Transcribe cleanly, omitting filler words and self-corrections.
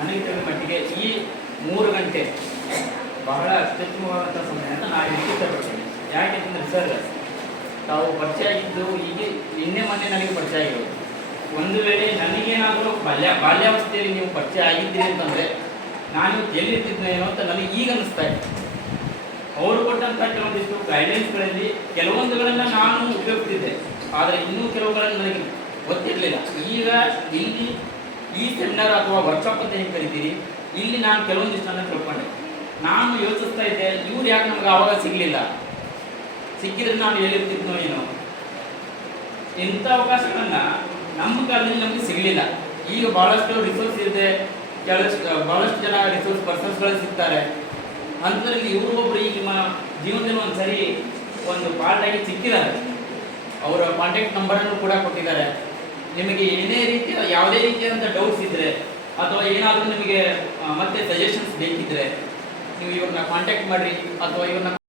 ನನಗೆ ತಿಳಿದ ಮಟ್ಟಿಗೆ ಈ 3 ಗಂಟೆ ಬಹಳ ಅತ್ಯುತ್ತಮವಾದಂಥ ಸಮಯ ಅಂತ ನಾನು ಇಷ್ಟಪಡ್ತೀನಿ. ಯಾಕೆಂತಂದರೆ ಸರ್, ತಾವು ಪರಿಚಯ ಆಗಿದ್ದು ಈಗ ನಿನ್ನೆ ಮೊನ್ನೆ ನನಗೆ ಪರಿಚಯ ಆಗಿರೋದು. ಒಂದು ವೇಳೆ ನನಗೇನಾದರೂ ಬಾಲ್ಯಾವಸ್ಥೆಯಲ್ಲಿ ನೀವು ಪರಿಚಯ ಆಗಿದ್ದೀರಿ ಅಂತಂದರೆ ನಾನು ಎಲ್ಲಿರ್ತಿದ್ನೇನೋ ಅಂತ ನನಗೆ ಈಗ ಅನ್ನಿಸ್ತಾ ಇದೆ. ಅವರು ಕೊಟ್ಟಂಥ ಕೆಲವೊಂದಿಷ್ಟು ಗೈಡ್ಲೈನ್ಸ್ಗಳಲ್ಲಿ ಕೆಲವೊಂದುಗಳನ್ನು ನಾನು ಉಪಯೋಗಿಸ್ತಿದ್ದೆ, ಆದರೆ ಇನ್ನೂ ಕೆಲವುಗಳನ್ನು ನನಗೆ ಗೊತ್ತಿರಲಿಲ್ಲ. ಈಗ ಇಲ್ಲಿ ಈ ಸೆಮಿನಾರ್ ಅಥವಾ ವರ್ಕ್ಶಾಪ್ ಅಂತ ಏನು ಕರಿತೀರಿ, ಇಲ್ಲಿ ನಾನು ಕೆಲವೊಂದಿಷ್ಟನ್ನು ತಿಳ್ಕೊಂಡೆ. ನಾನು ಯೋಚಿಸ್ತಾ ಇದ್ದೆ, ಇವ್ರು ಯಾಕೆ ನಮ್ಗೆ ಆವಾಗ ಸಿಗಲಿಲ್ಲ, ಸಿಕ್ಕಿದ್ರೆ ನಾವು ಎಲ್ಲಿರ್ತಿದ್ನೋ ಏನೋ. ಇಂಥ ಅವಕಾಶಗಳನ್ನು ನಮ್ಮ ಕಾಲದಲ್ಲಿ ನಮಗೆ ಸಿಗಲಿಲ್ಲ. ಈಗ ಭಾಳಷ್ಟು ರಿಸೋರ್ಸ್ ಇದೆ, ಭಾಳಷ್ಟು ಜನ ರಿಸೋರ್ಸ್ ಪರ್ಸನ್ಸ್ಗಳು ಸಿಗ್ತಾರೆ. ಅಂಥದ್ರಲ್ಲಿ ಇವರು ಒಬ್ಬರು ಈಗ ನಿಮ್ಮ ಜೀವನದಲ್ಲಿ ಒಂದು ಸರಿ ಒಂದು ಪಾರ್ಟ್ ಆಗಿ ಸಿಕ್ಕಿದ್ದಾರೆ. ಅವರ ಕಾಂಟ್ಯಾಕ್ಟ್ ನಂಬರನ್ನು ಕೂಡ ಕೊಟ್ಟಿದ್ದಾರೆ. ನಿಮಗೆ ಏನೇ ರೀತಿಯ ಯಾವುದೇ ರೀತಿಯಾದಂಥ ಡೌಟ್ಸ್ ಇದ್ದರೆ ಅಥವಾ ಏನಾದರೂ ನಿಮಗೆ ಮತ್ತೆ ಸಜೆಷನ್ಸ್ ಬೇಕಿದ್ದರೆ ನೀವು ಇವ್ರನ್ನ ಕಾಂಟ್ಯಾಕ್ಟ್ ಮಾಡಿರಿ ಅಥವಾ ಇವ್ರನ್ನ